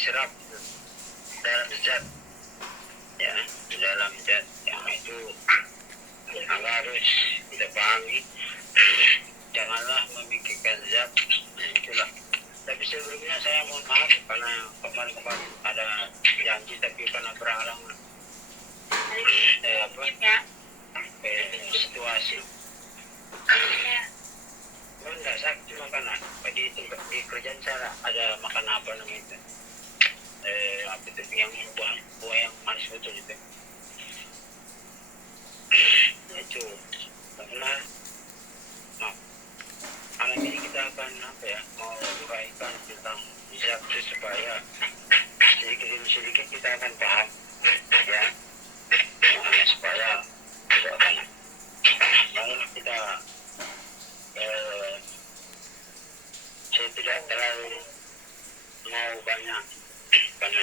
diserap dalam zat, ya, dalam zat yang itu harus kita pahami. Janganlah memikirkan zat. Itulah. Tapi sebelumnya saya mohon maaf karena kemarin ada janji tapi karena berhalangan situasi. Enggak, saya cuma karena di kerjaan saya ada makan apa namanya itu, apa itu yang buah yang manis betul itu. Itu karena malam ini kita akan mau uraikan tentang zat supaya sedikit kita akan paham, ya, supaya tidak akan kalau kita saya tidak terlalu mau banyak karena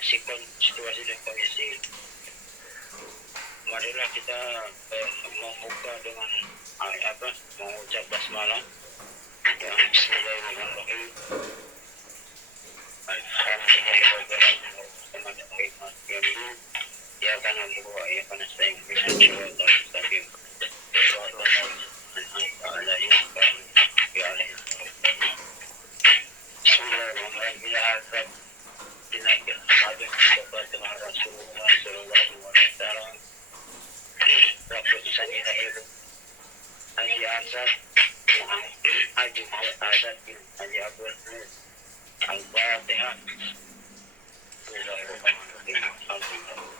situasi dan kondisi. Marilah kita membuka dengan mengucap basmalah. Bismillahirrahmanirrahim. Alhamdulillahirrahmanirrahim. Ya karena bahwa ya karena saya bisa mencoba tapi Bismillahirrahmanirrahim. Dinaikkan pada kepada Rasulullah Sallallahu Alaihi Wasallam. Rasulullah Sallallahu Haji Arsad, Haji Muhammad Arsad bin Haji Abdul Nur Al-Fatihah. Bismillahirrahmanirrahim. Bismillahirrahmanirrahim.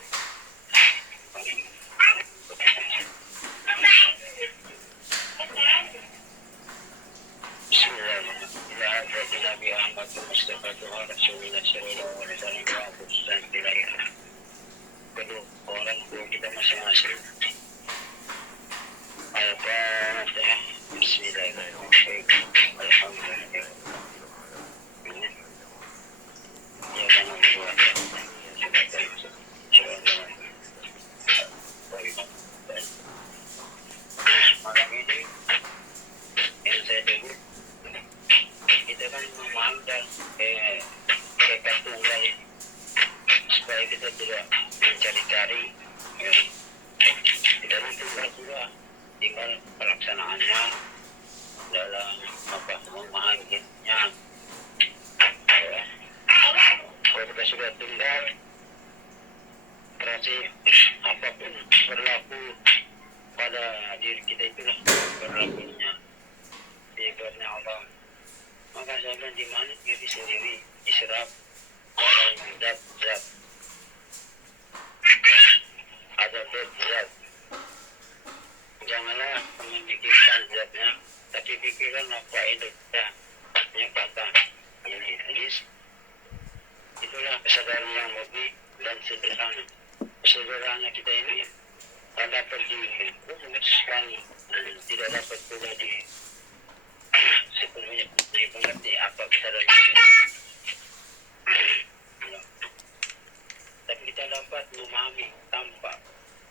Nabi Ahmad Mustafa Tuhan Rasulullah Sallallahu Alaihi Wasallam dan kedua orang tua kita masing-masing. Al-Fatihah. Bismillahirrahmanirrahim. Alhamdulillah. Ya jangan buat malam ini yang saya dengar kita kan memandang mereka tunggal supaya kita tidak mencari-cari, ya. Tidak tunggal juga tinggal pelaksanaannya dalam memahaminya, ya. Kalau kita sudah tunggal berarti apapun berlaku pada diri kita itulah berlakunya di karena Allah. Maka saya bilang di mana diri sendiri diserap dalam zat ada zat. Janganlah memikirkan zatnya, tapi pikirkan apa faedahnya kata ini hadis. Itulah kesadaran yang murni dan sederhana. Sederhana kita ini tak dapat dirumuskan dan tidak dapat pula sepenuhnya dimengerti apa kesadaran ini. Tapi kita dapat memahami tanpa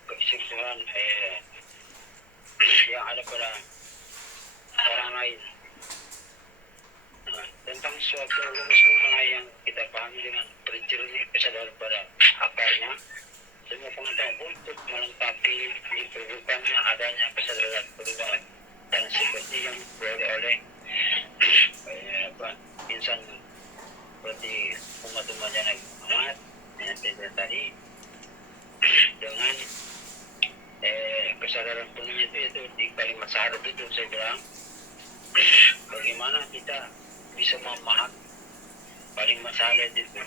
kesimpulan yang ada pada orang lain. Tentang suatu rumus yang kita pahami dengan perincinya kesadaran pada akarnya, semua pengetahuan untuk melengkapi diperlukannya adanya kesadaran perubahan dan seperti yang diperoleh oleh insan seperti umat-umat Nabi Muhammad yang tadi dengan kesadaran penuhnya itu di kalimat syahadat itu saya bilang bagaimana kita bisa memahami kalimat syahadat itu.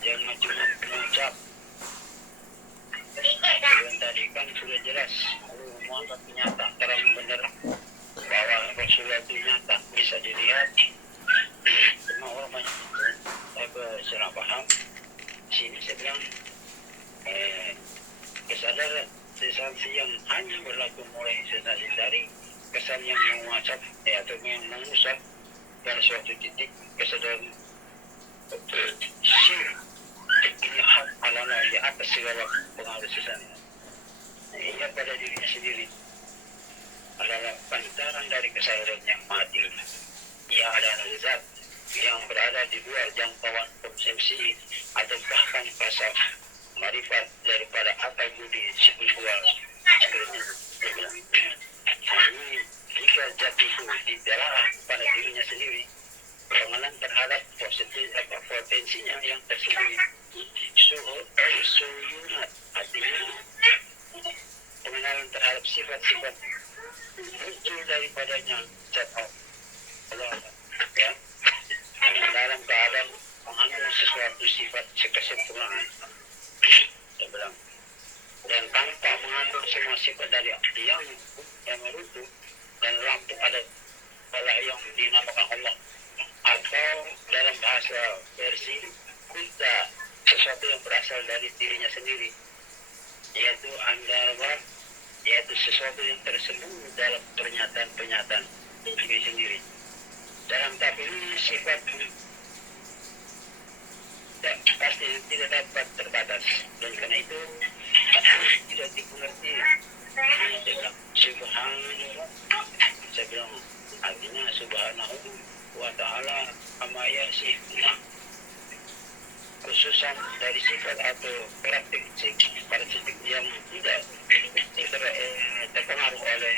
Jangan cuma mengucap. Dan tadi kan sudah jelas Muhammad nyata terang benar bahwa Rasulullah itu nyata bisa dilihat. Semua orang banyak salah paham. Sini saya bilang kesadaran sensasi yang hanya berlaku mulai sensasi dari kesan yang menguasap atau yang mengusap pada suatu titik kesadaran ini hak alana di atas segala pengaruh sesana. Ia pada dirinya sendiri adalah pantaran dari kesadaran yang mati. Ia adalah zat yang berada di luar jangkauan konsumsi atau bahkan pasar marifat daripada akal budi spiritual. Jika jati itu didalami pada dirinya sendiri, pengenalan terhadap potensinya yang tersembunyi. Suyunat artinya pengenalan terhadap sifat-sifat muncul daripadanya zat Allah, ya, dalam keadaan mengandung sesuatu sifat kesempurnaan. Saya bilang, dan tanpa mengandung semua sifat dari yang merutuh dan lampu ada pada yang dinamakan Allah, atau dalam bahasa versi kita sesuatu yang berasal dari dirinya sendiri, yaitu yaitu sesuatu yang tersembunyi dalam pernyataan diri sendiri. Dalam tahap ini sifat pasti tidak dapat terbatas, dan karena itu tidak dimengerti. Subhanallah, saya bilang artinya subhanahu wa ta'ala amma yasifuna, khususan dari sifat atau karakteristik yang tidak terpengaruh oleh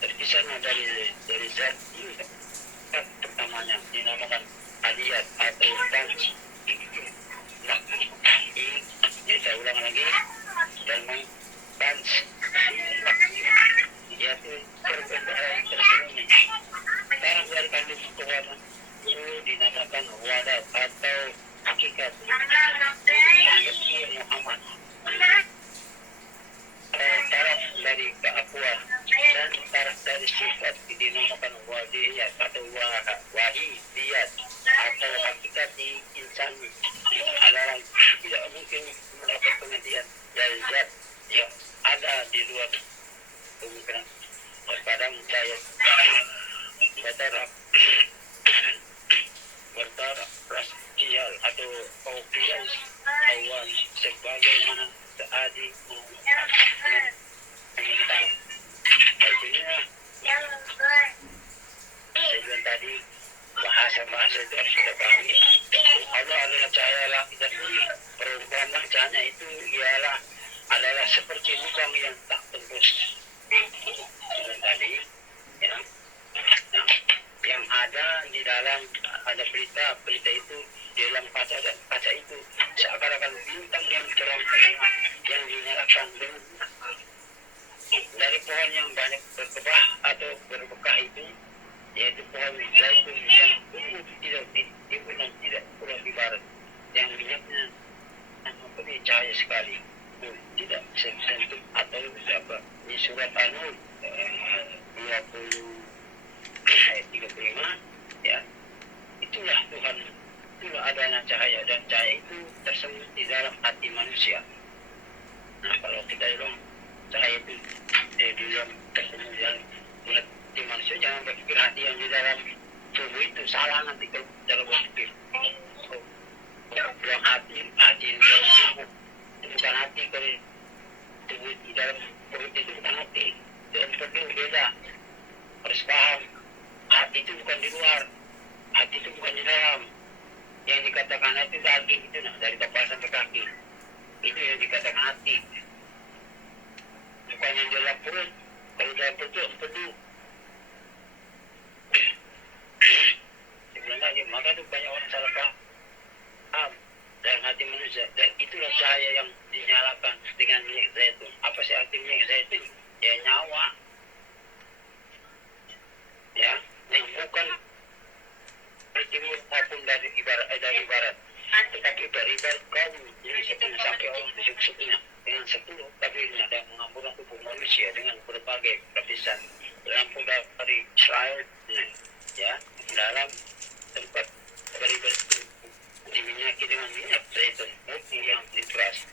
terpisahnya dari zat pertamanya dinamakan aliyat atau tans. Saya ulang lagi, dan tans yaitu perbedaan tersembunyi dalam dari kandung kekuatan itu dinamakan wadat atau hakikat Muhammad, taraf dari keakuan, dan taraf dari sifat dinamakan wadiyat atau wahidiyat atau hakikat di insan adalah tidak mungkin mendapat pengertian dari zat yang ada di luar kemungkinan padang cahaya bertaraf rasial atau kaupias awan sebagaimana seadi menentang. Artinya saya bilang tadi, bahasa itu harus kita pahami. Allah adalah cahaya langit dan bumi. Perumpamaan cahaya itu adalah seperti lubang yang tak tembus. Dan tadi, ya, yang ada di dalam ada berita itu di dalam kaca itu seakan-akan bintang yang terang yang dinyalakan dari pohon yang banyak berkebah atau berbekah itu, yaitu pohon zaitun yang tidak ditimbun dan tidak pula di barat, yang minyaknya mempunyai cahaya sekali, tidak sentuh atau apa di surat An-Nur 35, ya, itulah Tuhan, itulah adanya cahaya, dan cahaya itu tersembunyi di dalam hati manusia. Nah, kalau kita bilang cahaya itu di dalam tersembunyi di dalam hati manusia, jangan berpikir hati yang di dalam tubuh itu salah nanti kalau dalam berpikir. Bilang hati di dalam tubuh itu bukan hati, kalau tubuh di dalam perut itu bukan hati, dan perlu beda, harus paham. Hati itu bukan di luar, hati itu bukan di dalam. Yang dikatakan hati itu daging itu, nah, dari kepala sampai kaki, itu yang dikatakan hati, bukan yang di dalam perut. Kalau dalam perut itu empedu. Sebenarnya maka itu banyak orang salah paham dalam hati manusia, dan itulah cahaya yang dinyalakan dengan minyak zaitun. Apa sih arti minyak zaitun? Ya, nyawa, ya, yang bukan dari timur maupun dari barat, tetapi dari barat kaum ini 10 sampai orang suku-sukunya dengan 10 kabilnya, dan mengampunkan tubuh manusia dengan berbagai lapisan lampu dari Israel, ya, dalam tempat beribadah diminyaki dengan minyak zaitun putih yang diperas.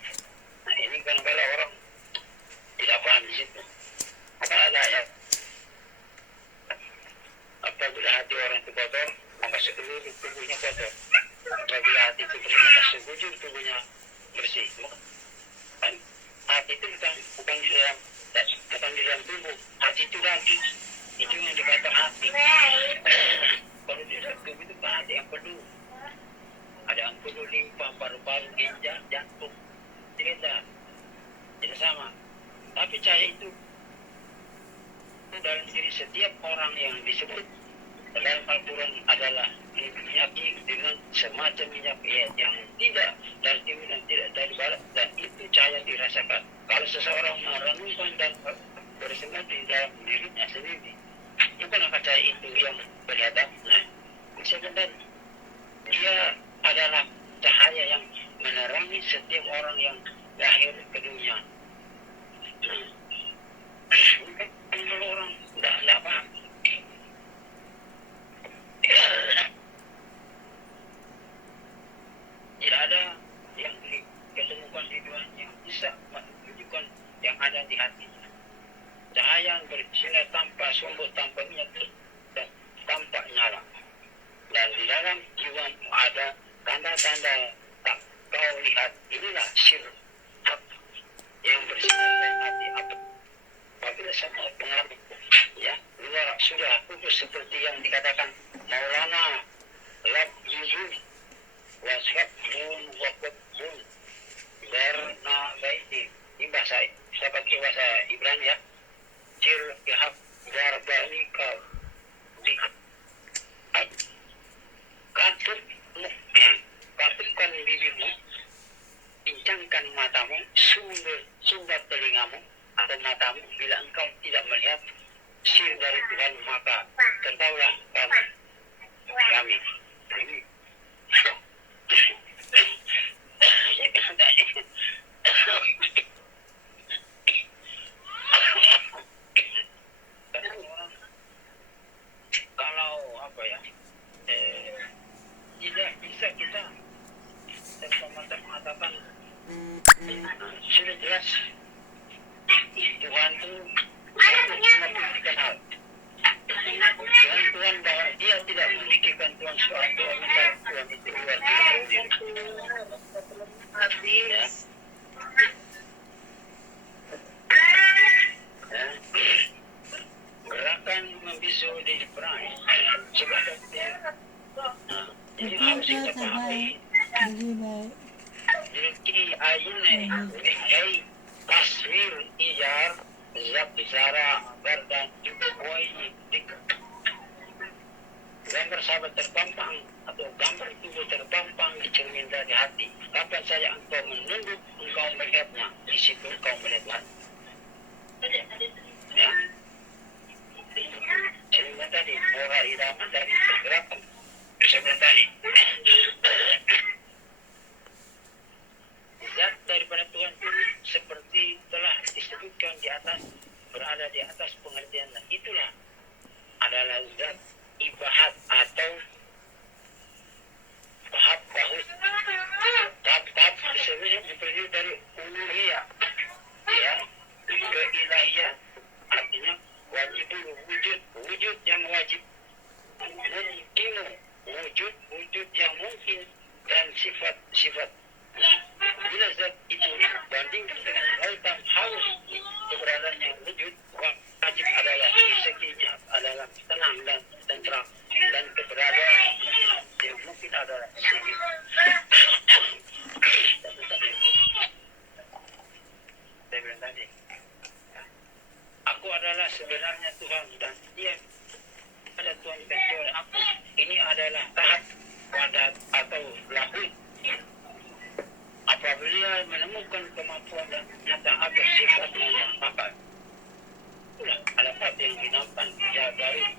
Nah, ini kan kalau orang tidak paham di situ, maka ada ya, apabila hati orang itu kotor, maka seluruh tubuhnya kotor. Apabila hati itu bersih, maka seluruh tubuhnya bersih. Kan hati itu bukan di dalam tubuh, hati itu daging, itu yang dikatakan hati. Kalau di dalam tubuh itu bukan hati, empedu, ada empedu limpa, paru-paru, ginjal, jantung, tidak sama. Tapi cahaya itu dalam diri setiap orang yang disebut dalam Al-Quran adalah minyak dengan semacam minyak yang tidak dari timur dan tidak dari barat, dan itu cahaya dirasakan. Kalau seseorang merenungkan dan bersemangat di dalam dirinya sendiri, bukankah cahaya itu yang kelihatan? Nah, sebenarnya dia adalah cahaya yang menerangi setiap orang yang lahir ke dunia. Kalau orang tidak paham, tidak ada yang diketemukan di dunia yang bisa menunjukkan yang ada di hati. Cahaya yang bersinar tanpa sumber, tanpa minyak, dan tanpa nyala. Dan di dalam jiwa ada tanda-tanda tak kau lihat. Inilah sir yang bersinar dalam hati. Apabila sama pengaruh, ya, luar sudah putus seperti yang dikatakan Maulana Lab Yuzun Washabun Wakabun Berna Baiti. Ini bahasa, saya pakai bahasa Ibrani ya. Cir Yahab Barbani Kau Dikat katupkan bibirmu, pincangkan matamu, sumbat telingamu atau matamu. Bila engkau tidak melihat sir dari Tuhan, maka ketahuilah kami. Kalau apa ya, tidak bisa kita mengatakan sudah jelas Tuhan itu cuma dikenal. Tuhan bahwa dia tidak memikirkan Tuhan suatu Tuhan itu luar biasa. Gerakan membisu di perang sebenarnya ini harus kita pahami. Jadi ayune bikai taswir ijar zat bicara berdan boy dik gambar sahabat terpampang atau gambar tubuh terpampang di cermin dari hati. Kapan saja engkau menunduk, engkau melihatnya, di situ engkau melihat. Ya, cermin tadi orang irama dari pergerakan cermin tadi. Zat daripada Tuhan seperti telah disebutkan di atas, berada di atas pengertian, dan itulah adalah zat ibahat atau tahap-tahap. Tahap-tahap disebutnya terdiri dari uluhiyah, ya, keilahiyah, artinya wajib dulu wujud yang wajib, mungkin wujud yang mungkin, dan sifat. Bila zat itu bandingkan dengan hal harus keberadaan yang wujud, wajib adalah sekinya adalah tenang dan tentram, dan keberadaan yang mungkin adalah sedikit. Saya bilang tadi, aku adalah sebenarnya Tuhan, dan dia ada Tuhan kecuali aku. Ini adalah tahap wadat atau lahir. Apabila menemukan kemampuan dan nyata atas sifatnya, maka itulah ada hal yang dinamakan ya baru.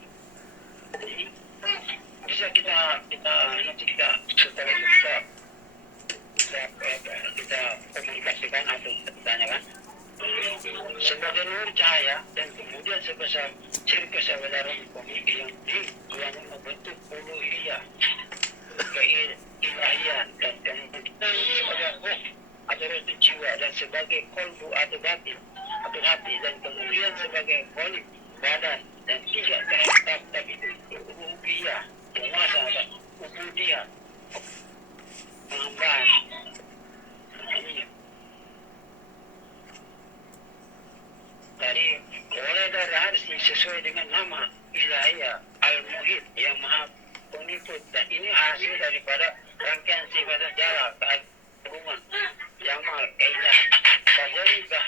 Jadi bisa kita nanti kita setelah kita komunikasikan atau kita tanyakan sebagai nur cahaya, dan kemudian sebesar ciri kesadaran komisi yang membentuk uluhiyah, keilahian, dan kemudian sebagai roh atau roh jiwa, dan sebagai kolbu atau batin atau hati, dan kemudian sebagai kolib badan, dan tiga tahap tapi uluhiyah, penguasa, dan ubudiyah, pengambahan. Jadi oleh dari harus sesuai dengan nama ilahiyah al-muhid yang maha penipu luput. Dan ini hasil daripada rangkaian sifat jalal, keagungan, jamal, keindah, fadlillah,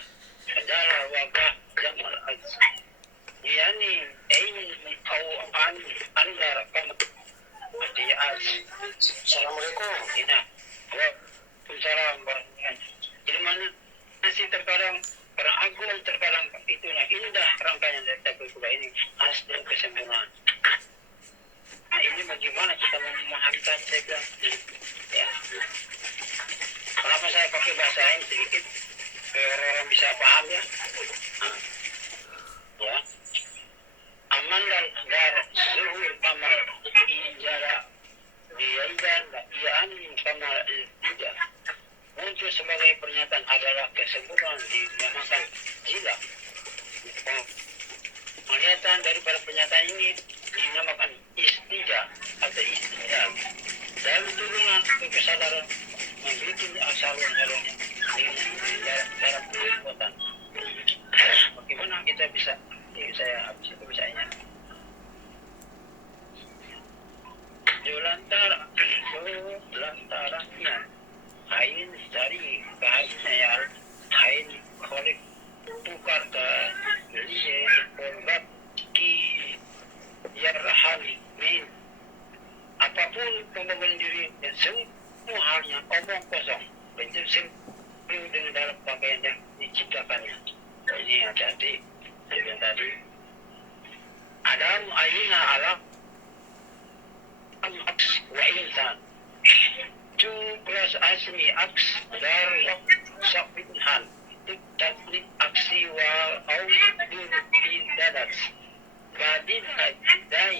jalal, wabah, jamal, aziz. Yani, ini au andar kamu. Artinya aziz. Assalamualaikum. Ina. Waalaikumsalam warahmatullahi. Jadi mana masih terkadang agung, terkadang itulah indah rangkaian dari takbir kubah ini, hasil kesempurnaan. Nah, ini bagaimana kita memahamikan, saya bilang, ya. Kenapa saya pakai bahasa lain sedikit, biar orang bisa paham ya. Nah, ya. Aman dan dar suhul kamal ijara diaidan ianin kamal tidak muncul sebagai pernyataan adalah kesempurnaan dinamakan jila. Pernyataan daripada pernyataan ini dinamakan istija atau istija. Dalam turunan kesadaran memiliki asalun-alun dengan cara perbuatan. Bagaimana kita bisa? Saya habis itu bisanya. Lantarannya hain dari kahayal hain kholik tukar ke liye korbat ki yarhan min apapun pembangunan diri dan semua halnya omong kosong bentuk dengan dalam pakaian yang diciptakannya. Ini hati-hati yang tadi Adam aina alam aks wa insan 2 plus asmi aks dar sabinhan taklik aksi wal au bin dadat badin dai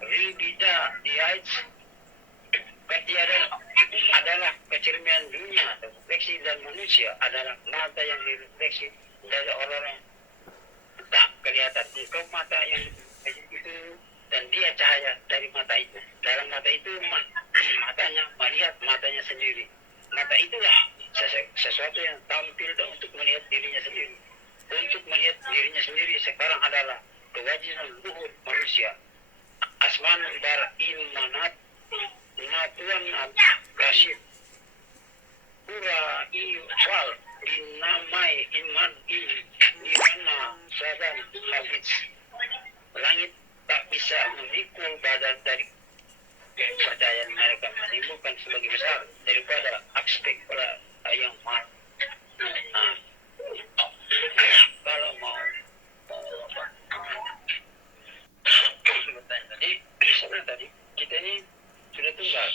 ribida diait ketiadaan adalah kecermian dunia atau refleksi dan manusia adalah mata yang direfleksi dari orang-orang tak kelihatan. Engkau mata yang itu dan dia cahaya dari mata itu. Dalam mata itu matanya melihat matanya sendiri. Mata itulah sesuatu yang tampil untuk melihat dirinya sendiri. Untuk melihat dirinya sendiri sekarang adalah kewajiban luhur manusia. Asman bar imanat natuan al-kasyif pura iwal dinamai iman ini dimana sadan habis langit tak bisa memikul badan dari kepercayaan mereka menimbulkan sebagai besar daripada aspek yang mahal. Nah, kalau mau apa bertanya tadi, sebenarnya tadi kita ini sudah tunggal